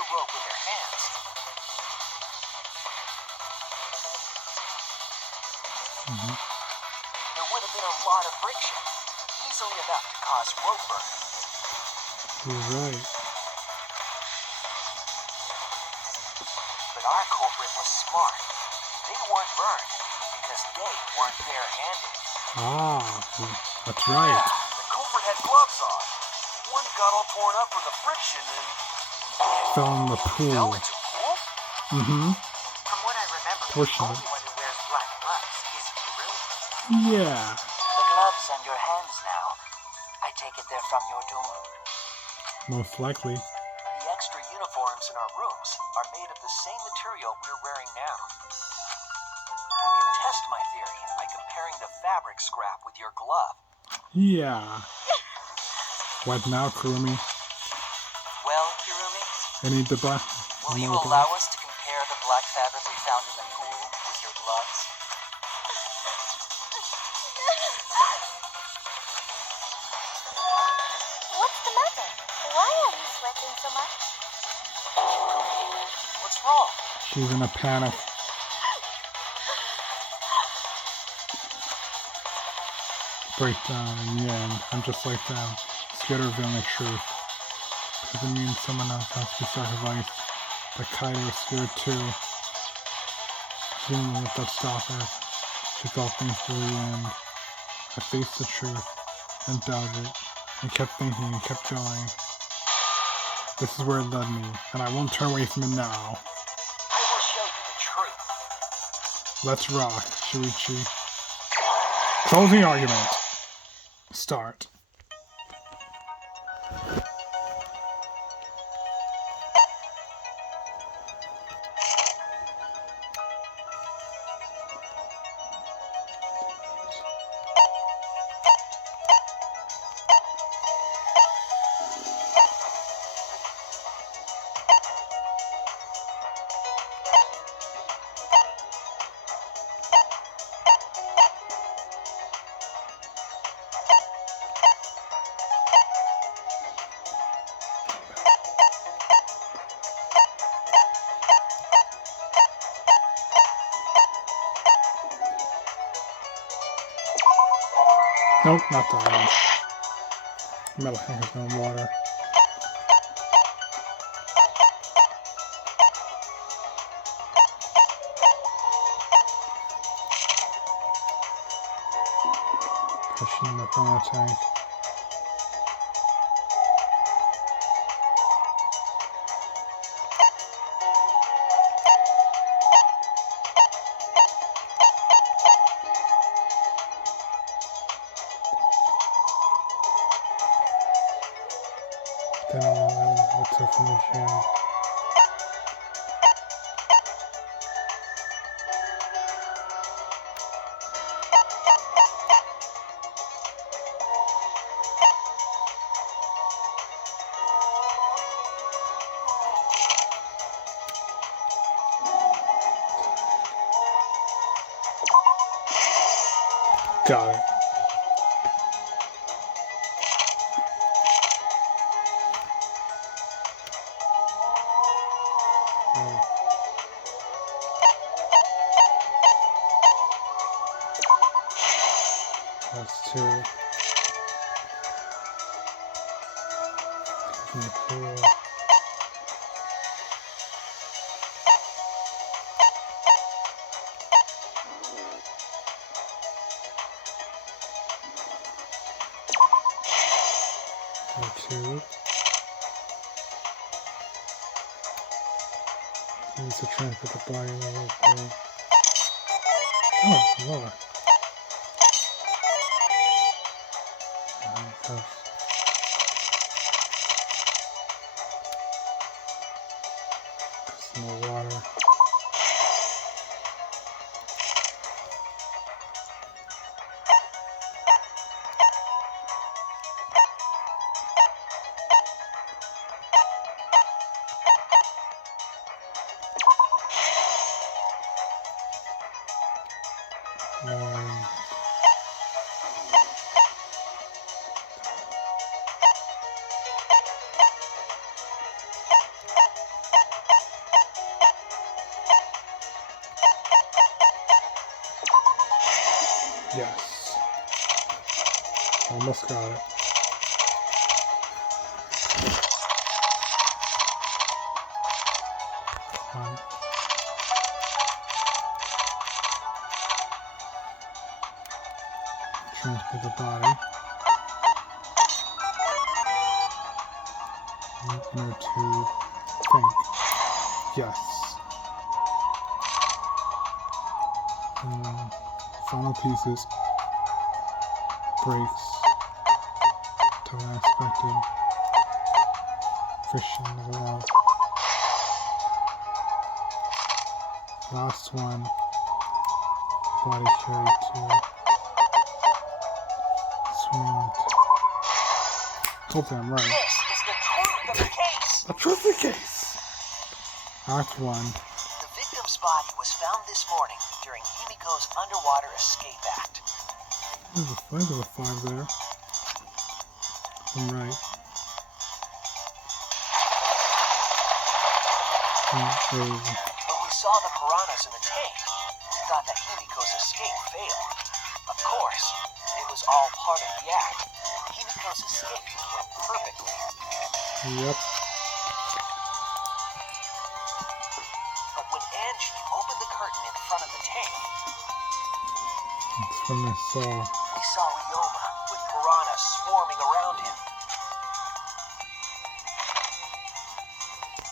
the rope with their hands. There would have been a lot of friction, easily enough to cause rope burn. You're right. But our culprit was smart. They weren't burned because they weren't bare-handed. Ah, that's right. Yeah, the culprit had gloves on. One got all torn up from the friction and Fell in the fell pool. into the pool? From what I remember, the Portion of only one who wears black gloves is Kirumi. Yeah. The gloves on your hands now. I take it they're from your dorm? Most likely. The extra uniforms in our rooms are made of the same material we're wearing now. We can test my theory by comparing the fabric scrap with your glove. Yeah. What now, Kirumi? Well, Kirumi, Any debate? will you allow us to compare the black fabric we found in the pool with your gloves? What's the matter? Why are you sweating so much? What's wrong? She's in a panic. Breakdown in the end. I'm just like them. Scared of revealing the truth. Because it means someone else has to be sacrificed. But Kaido is scared too. She didn't let that stop her. She thought things to the end. I faced the truth and doubted it. And kept thinking and kept going. This is where it led me, and I won't turn away from it now. I will show you the truth. Let's rock, Shuichi. Closing argument. Start. Nope, not that one. Metal hangers in water. Pushing the power tank. Then what's up from the gym? Got it. That's two. In the pool. Two. Use the transport the body level. Oh, Lord. Some more water. One. Almost got it. Fine. Transfer the body. Inner tube. Think. Yes. And then final pieces. Breaks. Total unexpected. Friction level up. Last one. Body carried to swimming. Hopefully I'm right. This is the truth of the case. The truth of the case. Act 1. The victim's body was found this morning during Himiko's underwater escape act. There's a 5 there. I'm right. When we saw the piranhas in the tank, we thought that Himiko's escape failed. Of course, it was all part of the act. Himiko's escape went perfectly. Yep. But when Angie opened the curtain in front of the tank, That's when I saw. we saw Ryoma with piranhas swarming around him.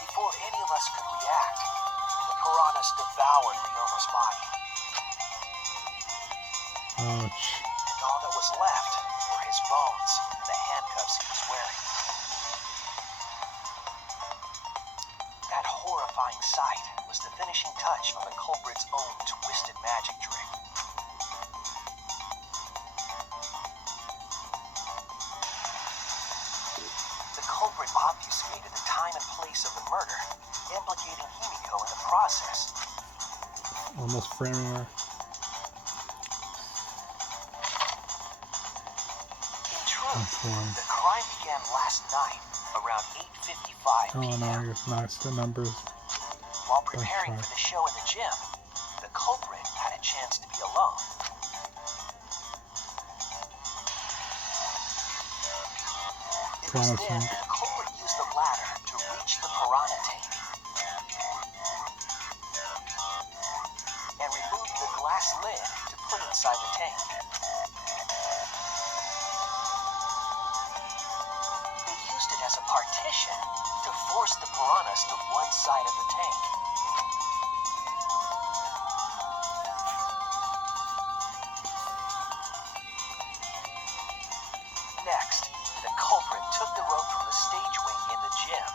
Before any of us could react, the piranhas devoured Ryoma's body. Ouch. And all that was left were his bones and the handcuffs he was wearing. That horrifying sight was the finishing touch on the culprit's own twisted magic trick. The culprit obfuscated the time and place of the murder, implicating Himiko in the process. Almost framing her. In truth, That's one. the crime began last night, around 8:55 Oh p.m. no, I guess nice. The numbers. While preparing right. for the show in the gym, the culprit had a chance to be alone. It was Piranha then tank. the culprit used the ladder to reach the piranha tank and removed the glass lid to put inside the tank. They used it as a partition to force the piranhas to one side of the tank. Next, the culprit took the rope from the stage wing in the gym.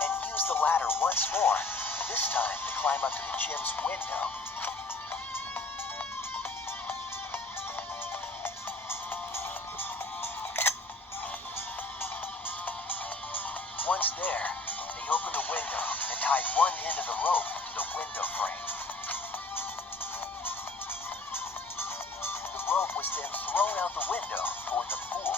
And used the ladder once more, this time to climb up to the gym's window. Once there, they opened the window and tied one end of the rope to the window frame. The rope was then thrown out the window toward the pool.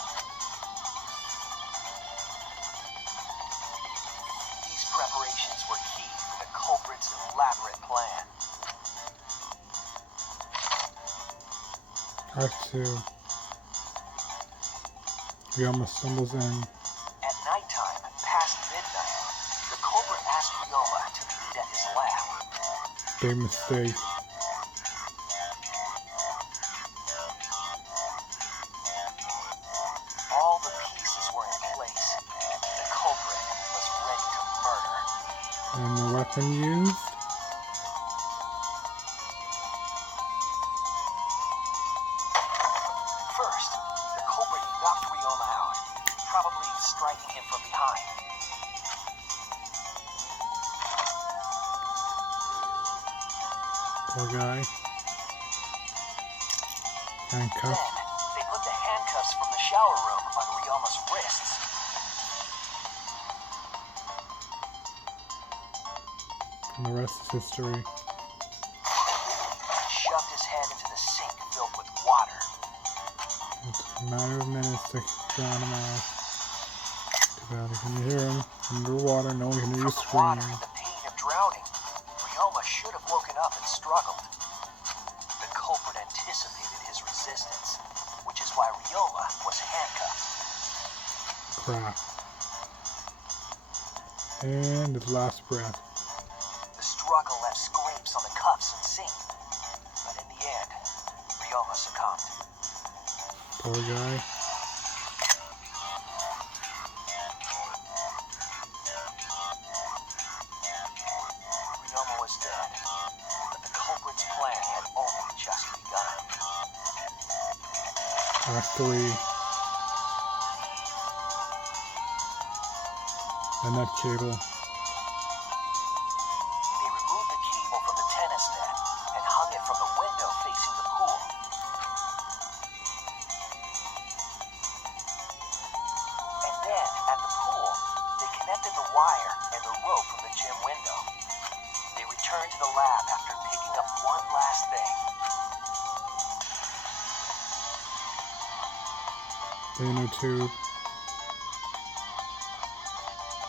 These preparations were key for the culprit's elaborate plan. Act 2. Ryoma stumbles in. At nighttime, past midnight, the culprit asked Ryoma to meet at his lab. Big mistake. All the pieces were in place. The culprit was ready to murder. And the weapon used? First, the culprit knocked Ryoma out, probably striking him from behind. Poor guy. Then, Handcuffed. they put the handcuffs from the shower room on Ryoma's wrists. And the rest is history. And shoved his head into the sink filled with water. It's a matter of minutes to drown him out. Too bad I can hear him underwater. No one can hear you From the water scream. and the pain of drowning, Ryoma should have woken up and struggled. The culprit anticipated his resistance, which is why Ryoma was handcuffed. Crap. And his last breath. The struggle left scrapes on the cuffs and seam, but in the end, Ryoma succumbed. Poor guy. Ryoma was dead, but the culprit's plan had only just begun. Act 3. And that cable. They removed the cable from the tennis net and hung it from the window facing the pool. And then, at the pool, they connected the wire and the rope from the gym window. They returned to the lab after picking up one last thing. The inner tube.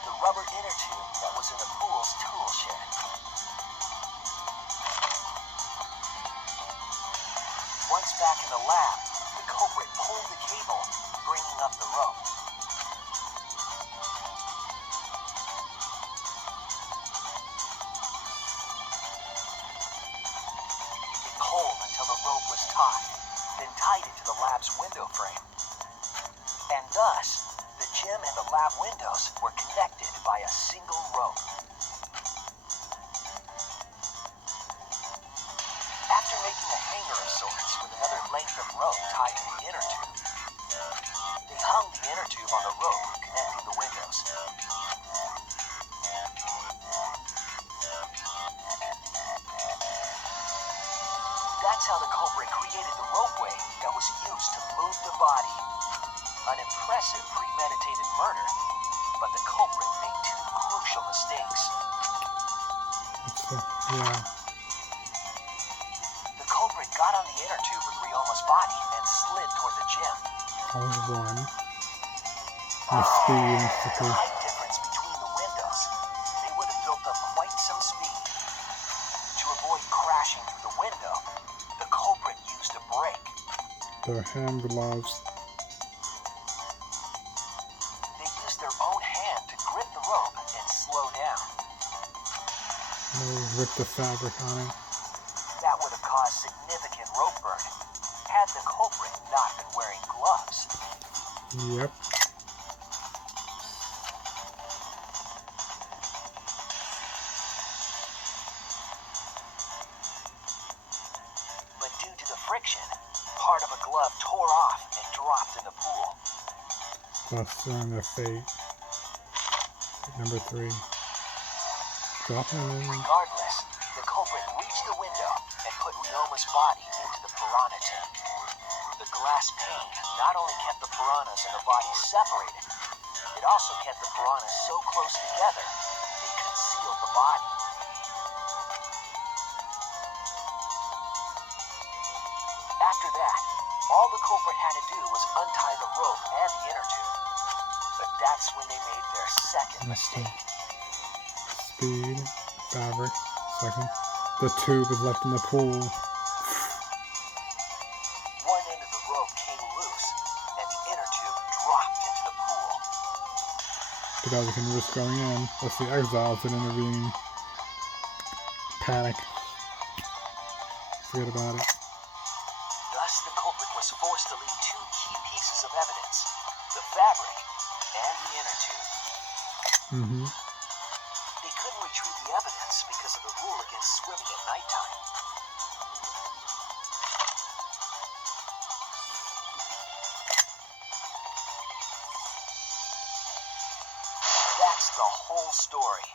The rubber inner tube that was in the pool's tool shed. Once back in the lab, the culprit pulled the cable, bringing up the rope. He pulled until the rope was taut, then tied it to the lab's window frame. And thus, the gym and the lab windows were connected by a single rope. After making a hanger of sorts with another length of rope tied to the inner tube, they hung the inner tube on the rope connecting the windows. That's how the culprit created the ropeway that was used to move the body. An impressive premeditated murder, but the culprit made two crucial mistakes. Yeah. The culprit got on the inner tube with Ryoma's body and slid toward the gym. That was one. And the speed The institute. height difference between the windows, they would have built up quite some speed. To avoid crashing through the window, the culprit used a brake. Their hand gloves. They used their own hand to grip the rope and slow down. They ripped the fabric on it. That would have caused significant rope burn had the culprit not been wearing gloves. Yep. But due to the friction, part of a glove tore off and dropped in the pool. Thus sealing their fate. Number 3. Dropping it in. Regardless, the culprit reached the window and put Ryoma's body into the piranha tank. The glass pane not only kept the piranhas and the body separated, it also kept the piranhas so close together they concealed the body. After that, all the culprit had to do was untie the rope and the inner tube. But that's when they made their second mistake. Speed. Fabric. Second. The tube is left in the pool. One end of the rope came loose, and the inner tube dropped into the pool. Because they can risk going in. That's the exiles that intervene. Panic. Forget about it. Thus, the culprit was forced to leave two key pieces of evidence: the fabric and the inner tube. Mm-hmm. They couldn't retrieve the evidence because of the rule against swimming at nighttime. That's the whole story.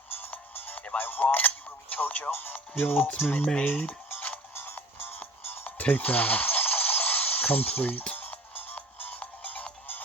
Am I wrong, Kirumi Tojo? The ultimate maid. Take that. Complete.